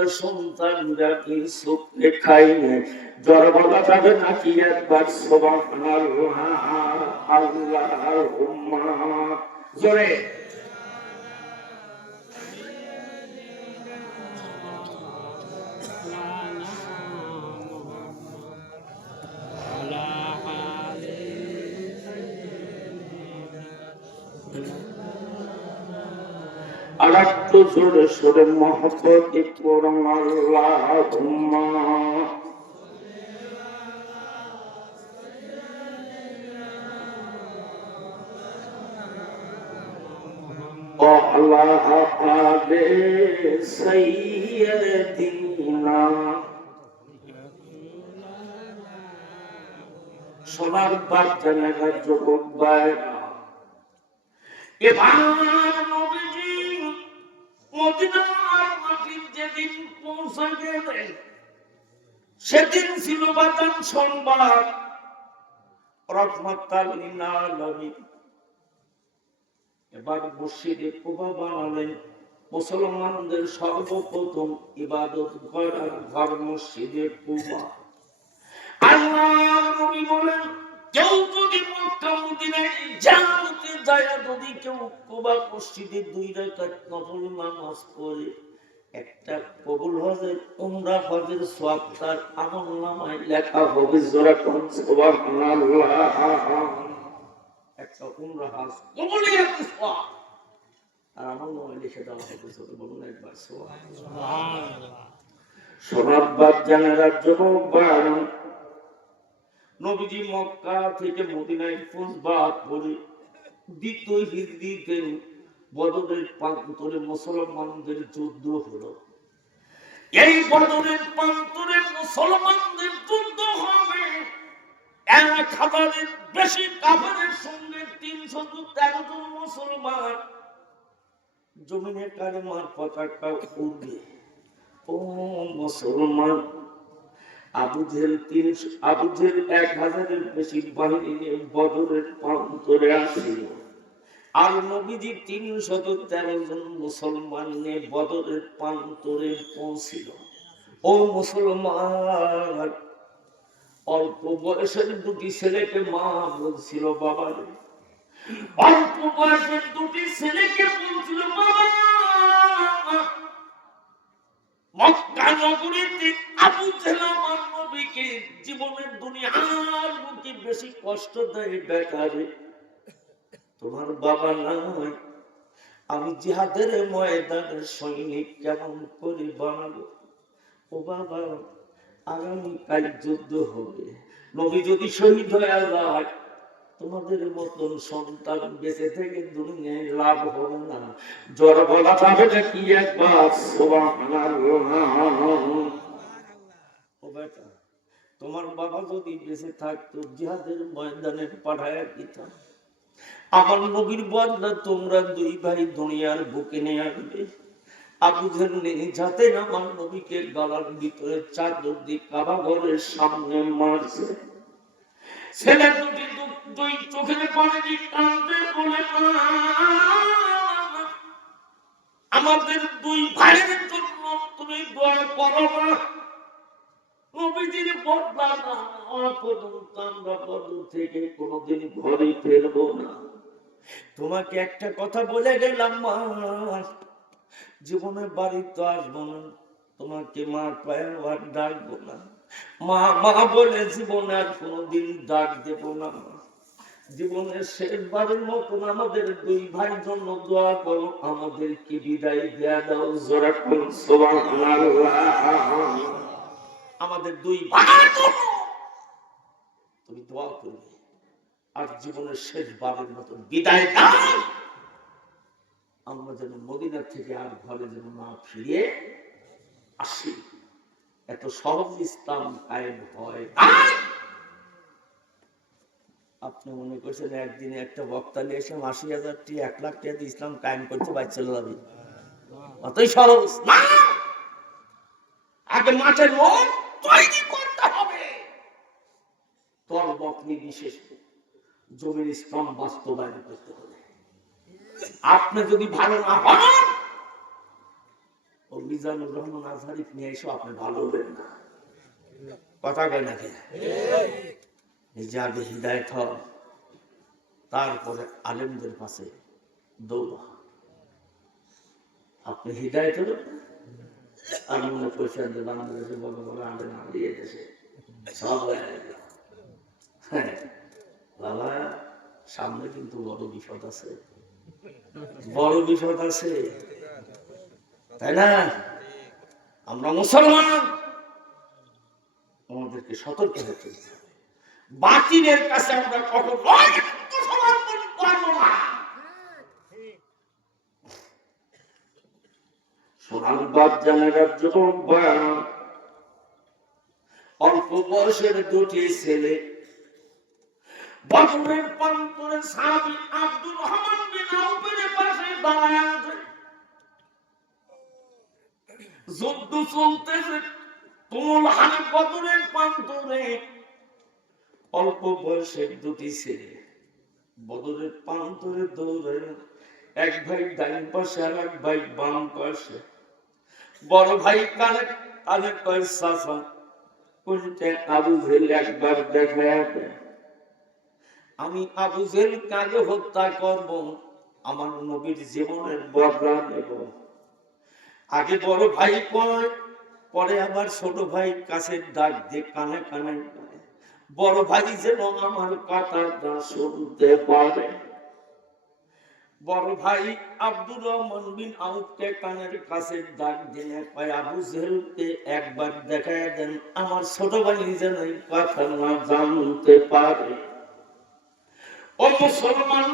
আপনার সন্তান যাকে চোখে খাইনে জ্বর নাকি একবার সবাই আল্লাহ আল্লাহ জোরে। জোরে সোরে মহব্বতে পরম আল্লাহ আল্লাহ পাবে সৈয়দিনা যোগ প্রার্থনা যুবক বায়না এবার যেদিন পৌঁছে সেদিন ছিল বাতান রহমতাল এবার বানালেন মুসলমানদের সর্বপ্রথম ইবাদত করার ঘর মসজিদে কুবা আল্লাহ বলেন কেউ যদি মক্কা মদিনায় জানতে যায় যদি কেউ কুবা মসজিদে দুই রাকাত নফল নামাজ পড়ে একটা কবুল হজের উমরা হজের সওয়াব তার আমল নামায় লেখা হবে জোরা কোন সুবহানাল্লাহ। একটা উমরা হজ একটা সওয়াব আর আমল নামায় লিখে দেওয়া হবে ছোট বলুন একবার সওয়াব সোনার বাপ জানার যুবক বাড়ানো নবীজি মক্কা থেকে মদিনায় ফুসবাত করে দ্বিতীয় হিজরিতে বদরের প্রান্তরে মুসলমানদের যুদ্ধ হলো। এই বদরের প্রান্তরে মুসলমানদের যুদ্ধ হবে। এক হাজারের বেশি কাফেরের সঙ্গে তিনশো তেরো জন মুসলমান। জমিনে কালেমার পতাকা উঠবে ও মুসলমান তিনশো এক হাজারের বদরের প্রান্তরে তেরো জন মুসলমান নিয়ে বদরের প্রান্তরে ও মুসলমান, অল্প বয়সের দুটি ছেলেকে মা বলছিল, বাবা অল্প বয়সের দুটি ছেলেকে বলছিল, বাবা। মক্কা নগরীতে আবু জেহেল আমার নবীকে জীবনের দুনিয়ার বুকে বেশি কষ্ট দেয় বেকারে। তোমার বাবা নাই, আমি জিহাদের ময়দানের সৈনিক কেমন করে বানাবো? ও বাবা, আগামীকাল যুদ্ধ হবে। নবী যদি শহীদ হয়ে যায় তোমাদের মতন সন্তান বেঁচে থেকে দুনিয়ায় লাভ হবে না। জ্বর বলা যাবে না কি একবার তোমার বাবা যদি বেঁচে থাকতো, জিহাদের ময়দানে পাঠায় দিতাম আমার নবীর বদলা তোমরা দুই ভাই দুনিয়ার বুকে নিয়ে আসবে। আবু নেই যাতে আমার নবীকে গলার ভিতরে চাদর দিয়ে কাবা ঘরের সামনে মারছে। ছেলে দুটি দুই বলে আমাদের দুই ভাইয়ের জন্য তুমি দোয়া করো না তোমাকে একটা কথা বলে গেলাম মা। জীবনে বাড়ি তো আসব না। তোমাকে মা পায়ে ডাকবো না। মা মা বলে জীবনে আর কোনোদিন ডাক দেব না মা। জীবনের শেষবারের মতন আমাদের দুই ভাই জন্য দোয়া করো আমাদেরকে বিদায় দেয়া দাও জোরা আমাদের দুই ভাই তুমি দোয়া করবে আর জীবনের শেষবারের মতন বিদায় দাও। আমরা যেন মদিনার থেকে আর ঘরে যেন না ফিরে আসি। এত সহজ ইসলাম কায়েম হয়। আপনি মনে করছেন একদিনে একটা বক্তা নিয়ে এসে আশি হাজার টি, এক লাখ টাকা ইসলাম কায়েম করতে বাচ্চা লাভি অতই সহজ, না! আগে মাঠের মন তৈরি করতে হবে। তল বকনি বিশেষ জমির ইসলাম বাস্তবায়ন করতে হবে। আপনি যদি ভালো না হন, ও মিজানুর রহমান আজহারি নিয়ে এসো, আপনি ভালো হবেন না। কথা কয় নাকি? নিজে আগে হৃদায়ত তারপরে আলেমদের পাশে দৌড়া। আপনি হৃদায়ত হলেন? আমি মনে পয়সা দিয়ে বাংলাদেশে বড় বড় আলেম দিয়ে দেশে সব হ্যাঁ বাবা, সামনে কিন্তু বড় বিপদ আছে। বড় বিপদ আছে। তাই না? আমরা মুসলমান। আমাদেরকে সতর্ক হতে। বাতিলের কাছে আমরা কখনো না। অল্প বয়সের দুটি ছেলে প্রান্তরে রহমান পাশে দাঁড়ায় আছে। যুদ্ধ চলতেছে, তুমুল হানে বদরের প্রান্তরে। অল্প বয়সের দুটি ছেলে। বদরের প্রান্তরে দৌড়ে, এক ভাই ডাইন পাশে আর এক ভাই বাম পাশে। বড় ভাই কানে কানে কোনটা আবু জেল একবার দেখা আমি আবু জেল কাকে হত্যা করব? আমার নবীর জীবনের বদলা আগে বড় ভাই কয়, পরে আবার ছোট ভাই কাছে ডাক দিয়ে কানে কানে বড় ভাই যেন আমার কথাটা শুনতে পারে। বড় ভাই আব্দুর রহমান বিন কানের কাছে ডাক একবার দেন, আমার ছোট ভাই যেন এই কথা না জানতে পারে। ও মুসলমান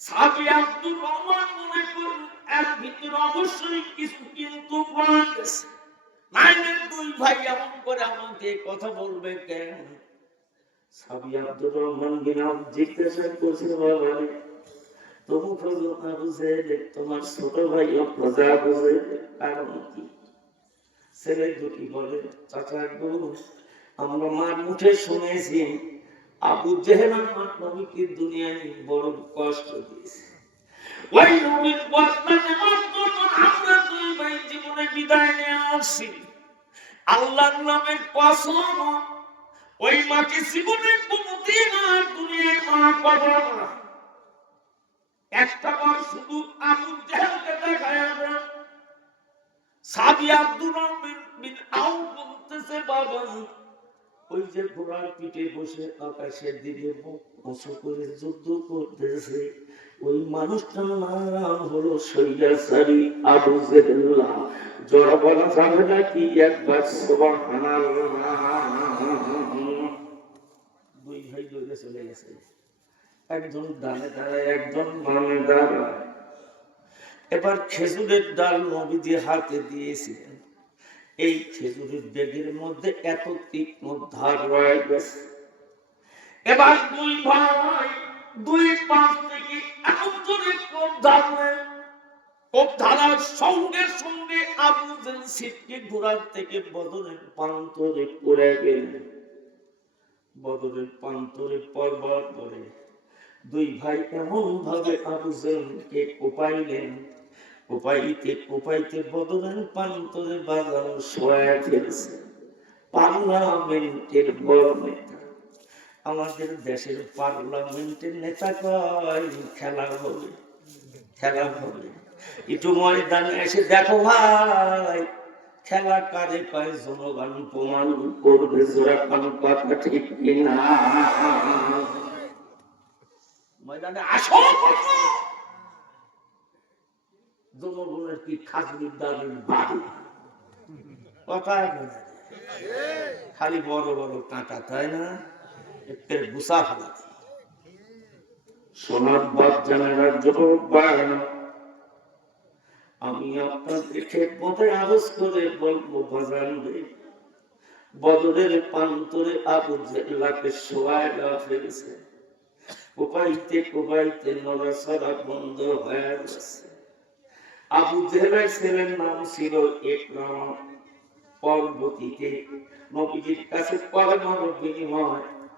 সাবি আব্দুর রহমান মনে করুন, এর ভিতরে অবশ্যই কিছু কিন্তু নাইনের ভাই এমন করে আমাকে কথা বলবে কেন? সাবি আব্দুর রহমান বিন আউফ জিজ্ঞাসা করছে, বাবা তুমি খোঁজো না বুঝে তোমার ছোট ভাই খোঁজা বুঝে, কারণ কি? ছেলে দুটি বলে, চাচা আমরা মার মুখে শুনেছি, আবু জেহেল আমার নবীকে দুনিয়ায় বড় কষ্ট দিয়েছে। ওই নবীর জন্য আমরা দুই ভাই জীবনে বিদায় নিয়ে আসছি। আল্লাহর নামের কসম ওই মাকে জীবনে কোনদিন আর দুনিয়ায় মা পাবো না। একটা বার শুধু আবু জেহেলকে দেখায় আমরা। সাবি আব্দুর রহমান বিন আউফ বলতেছে, বাবা, ওই যে ঘোড়ার পিঠে বসে আকাশের দিকে মুখ করে যুদ্ধ করতেছে। ওই মানুষটার নাম হলো সৈয়াসারি আবু জেহেল্লাহ। জোরা বলা যাবে না কি একবার দুই ভাই চলে গেছে। একজন ডানে দাঁড়ায়, একজন এবার খেজুরের ডাল নবীজি হাতে দিয়েছিলেন। এই খেজুরের বেগের মধ্যে এত তীক্ষ্ণ ধার রয়ে গেছে। এবার দুই ভাই, দুই পাশ থেকে থেকে বদরের প্রান্তরে পড়ে গেলেন। বদরের প্রান্তরে পড়বার পরে দুই ভাই এমন ভাবে আবু জেলকে কোপাইলেন। কোপাইতে কোপাইতে বদরের প্রান্তরে বাজানো শোয়া ফেলছে পার্লামেন্টের নেতা আমাদের দেশের পার্লামেন্টের নেতা কয়, খেলা হবে খেলা হবে। একটু ময়দানে এসে দেখো ভাই, খেলা কারে কয়, জনগণ প্রমাণ করবে জোড়া কান কথা ঠিক ময়দানে আসো জনগণের কি খাজনির দামের বাড়ি? কথা খালি বড় বড় কাঁটা, তাই না? একটু গুসা ফেলা সোনার বাদ জানার খেদমতে আরজ করে বদরের প্রান্তরে আবু কোপাইতে কোপাইতে নড়াচড়া বন্ধ হয়ে গেছে। আবু জেহেলের ছেলের নাম ছিল একরাম। পরবর্তীতে নবীজির কাছে পরমাণু বিনিময়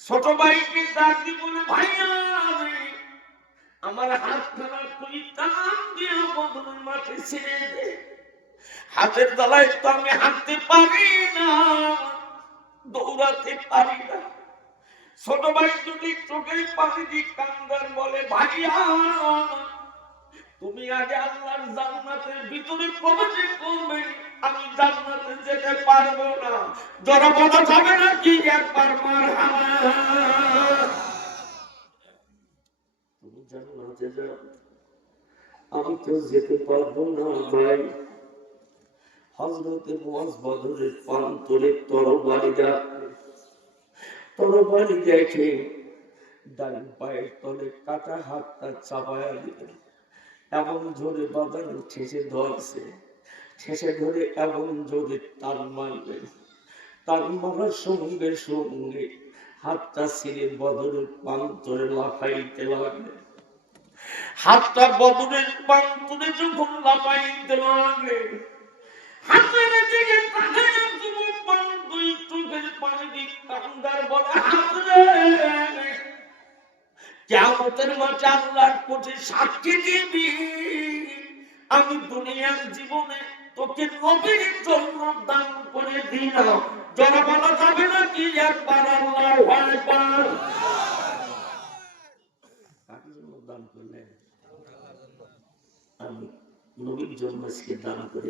ছোট ভাইকে ডাক দি বলে ভাইয়া আমার হাত তুই দিয়ে মাঠে ছেড়ে দে। হাতের জ্বালায় তো আমি হাঁটতে পারি না, দৌড়াতে পারি না। ছোট ভাই দুটি চোখের পানি দিয়ে কান্দার বলে, ভাইয়া, তুমি আগে আল্লাহর জান্নাতের ভিতরে প্রবেশ করবে। আমি জান্নাতে যেতে পারব না। না কি একবার মার তুমি জান্নাতে যাও। আমি তো যেতে পারব না ভাই। হজরতে বদরের প্রান্তরে তরবারি ডাকবে তরবারি দেখে ডান পায়ের তলে কাটা হাতটা চাপায়া দিলেন এমন জোরে বাদান ঠেসে ধরছে ঠেসে ধরে এমন জোরে টান মারলেন টান মারার সঙ্গে সঙ্গে হাতটা ছেড়ে বদরের প্রান্তরে লাফাইতে লাগলেন হাতটা বদরের যখন লাফাইতে কেমতের সাক্ষী দিবি। আমি দুনিয়ার জীবনে তোকে নবীর জন্য দান করে দিলাম। যারা বলা, যাবে না কি একবার আল্লাহ পান কার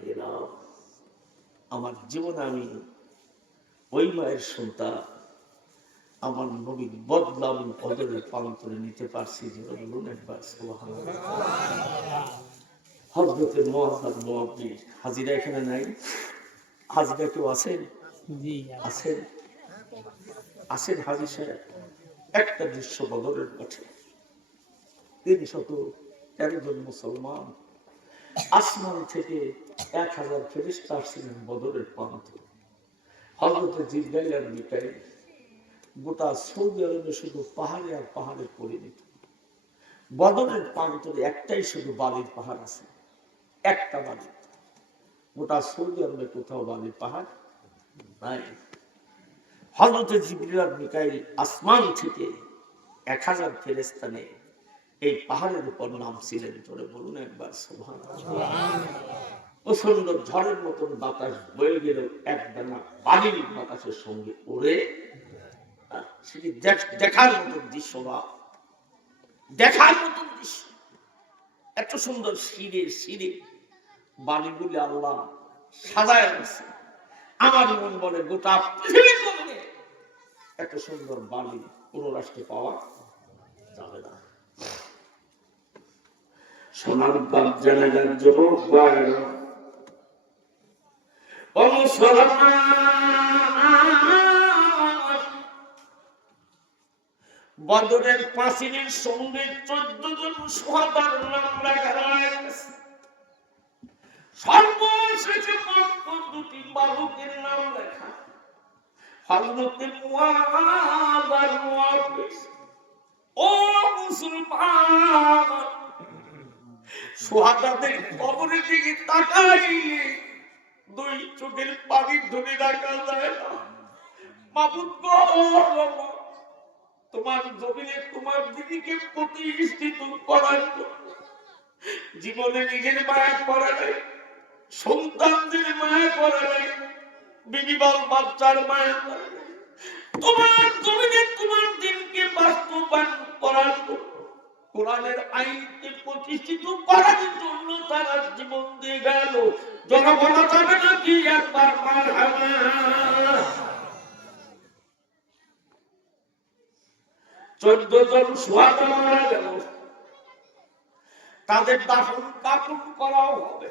গেলাম। আমার জীবনে আমি ওই মায়ের আমার পালন করে নিতে পারছি যে বলুন একবার হজরতের মহাজার মহাবীর হাজিরা এখানে নাই? হাজিরা কেউ আছেন জি। আছেন আছেন হাজি সাহেব। একটা দৃশ্য বদলের মাঠে তিন শত তেরো জন মুসলমান। আসমান থেকে এক হাজার ফেরিস্তা আসছিলেন বদরের প্রান্ত। হজরতে জিব্রাইল আর মিকাইল গোটা সৌদি আরবে শুধু পাহাড়ে আর পাহাড়ে পরিণত। বদরের প্রান্তরে একটাই শুধু বালির পাহাড় আছে। একটা বালি। গোটা সৌদি আরবে কোথাও বালির পাহাড় নাই। হজরতে জিবরিল আর মিকাইল আসমান থেকে এক হাজার ফেরেস্তানে এই পাহাড়ের উপর নাম ছিলেন জোরে বলুন একবার সোহান প্রচণ্ড ঝড়ের মতন বাতাস বয়ে গেল এক দানা বালির বাতাসের সঙ্গে ওড়ে। আহ, সেটি দেখার মতন দৃশ্য বা দেখার মতন দৃশ্য। এত সুন্দর সিঁড়ে সিঁড়ে। বালিগুলি আল্লাহ, সাজায় আছে আমার মন বলে গোটা এত সুন্দর বালি কোন রাষ্ট্রে পাওয়া যাবে না। সোনার বাপ জানাজার যুবক ও বদরের সঙ্গে চোদ্দ জন সোহাদার নাম রয়েছে। সর্বশেষে মাত্র দুটি বালকের নাম লেখা। হজরতে ও দুই চোখের পানি ধরে রাখা যায় তোমার জমিনে তোমার দিদিকে প্রতিষ্ঠিত করার জীবনে নিজের মায়া করে নাই সন্তানদের মায়া করে বিবিবাল বাচ্চার মায়া তোমার জমিনে তোমার দিনকে বাস্তবায়ন করার কোরআনের আইনকে প্রতিষ্ঠিত করার জন্য তারা জীবন দিয়ে গেল। জনগণা যাবে নাকি একবার মার চোদ্দ জন সোহাদা মারা গেল। তাদের দাফন কাপন করাও হবে।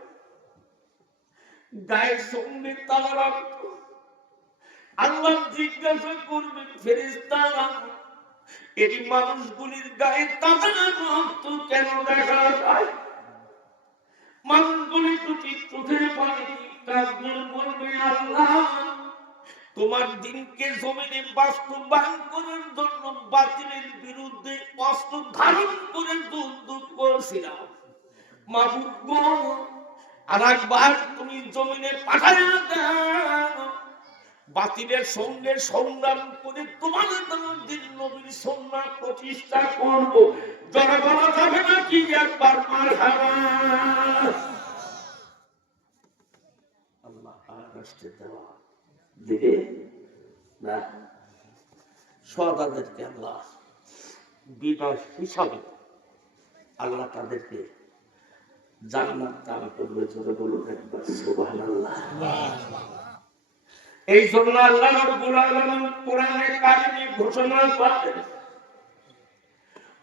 গায়ের সঙ্গে তারা আল্লাহ জিজ্ঞাসা করবেন ফেরেস্তারা এই মানুষগুলির গায়ে রক্ত কেন দেখা যায়? মানুষগুলি দুটি চোখের পানি কাজের বলবে আল্লাহ। তোমার দিনকে জমিনে বাস্তবায়ন করার জন্য বাতিলের বিরুদ্ধে অস্ত্র ধারণ করে যুদ্ধ করেছিলাম মাহবুব আর একবার তুমি জমিনে পাঠায় বাতিলের সঙ্গে সংগ্রাম করে দ্বারা দিন নবীর সন্না প্রতিষ্ঠা করব। যাবে না কি একবার মার আল্লাহ রাষ্ট্রে দেওয়া দিবে না। সদাদেরকে আল্লাহ বিনয় হিসাবে আল্লাহ তাদেরকে জান্নাত দান করবে জোরে বলুন একবার সুবহানাল্লাহ। এই জন্য আল্লাহ রাব্বুল আলামিন কোরআনে কারিমে ঘোষণা করেন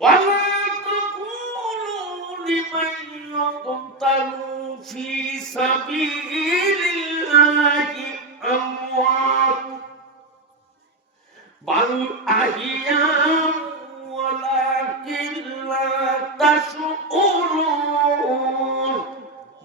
ওয়ালা তাকুলু লিমান ফি সাবিলিল্লাহি আমওয়াত, বাল আহিয়াম ওয়ালাকিন লা তাশউরুন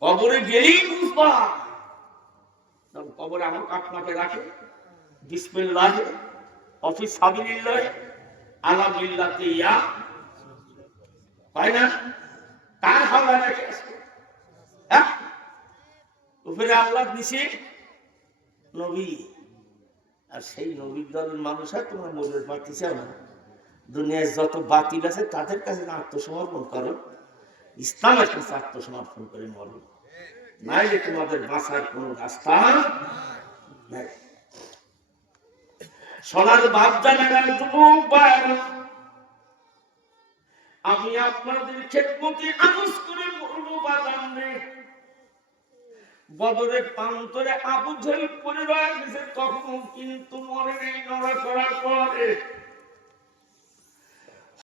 কবরে গেলেই বুঝবা তখন কবরে আমার আপনাকে রাখে। বিসমিল্লাহ, অফিস সাবিলিল্লাহ আলা ইয়া। তাই না? কার হাওলা রেখে হ্যাঁ? উপরে আল্লাহ নিচে নবী। আর সেই নবীর দলের মানুষ আর তোমরা মজুর চাও না। দুনিয়ায় যত বাতিল আছে তাদের কাছে আত্মসমর্পণ করো। ইসলামের কাছে আত্মসমর্পণ করে মরো নাইলে তোমাদের বাঁচার কোনো রাস্তা সোনার বাপ জানারা যুবক আমি আপনাদের খেদমতে আনুস করে বলব বাজান রে। বদরের প্রান্তরে আবু জেল পরে রয়ে তখন কিন্তু মরে নেই নড়াচড়া করে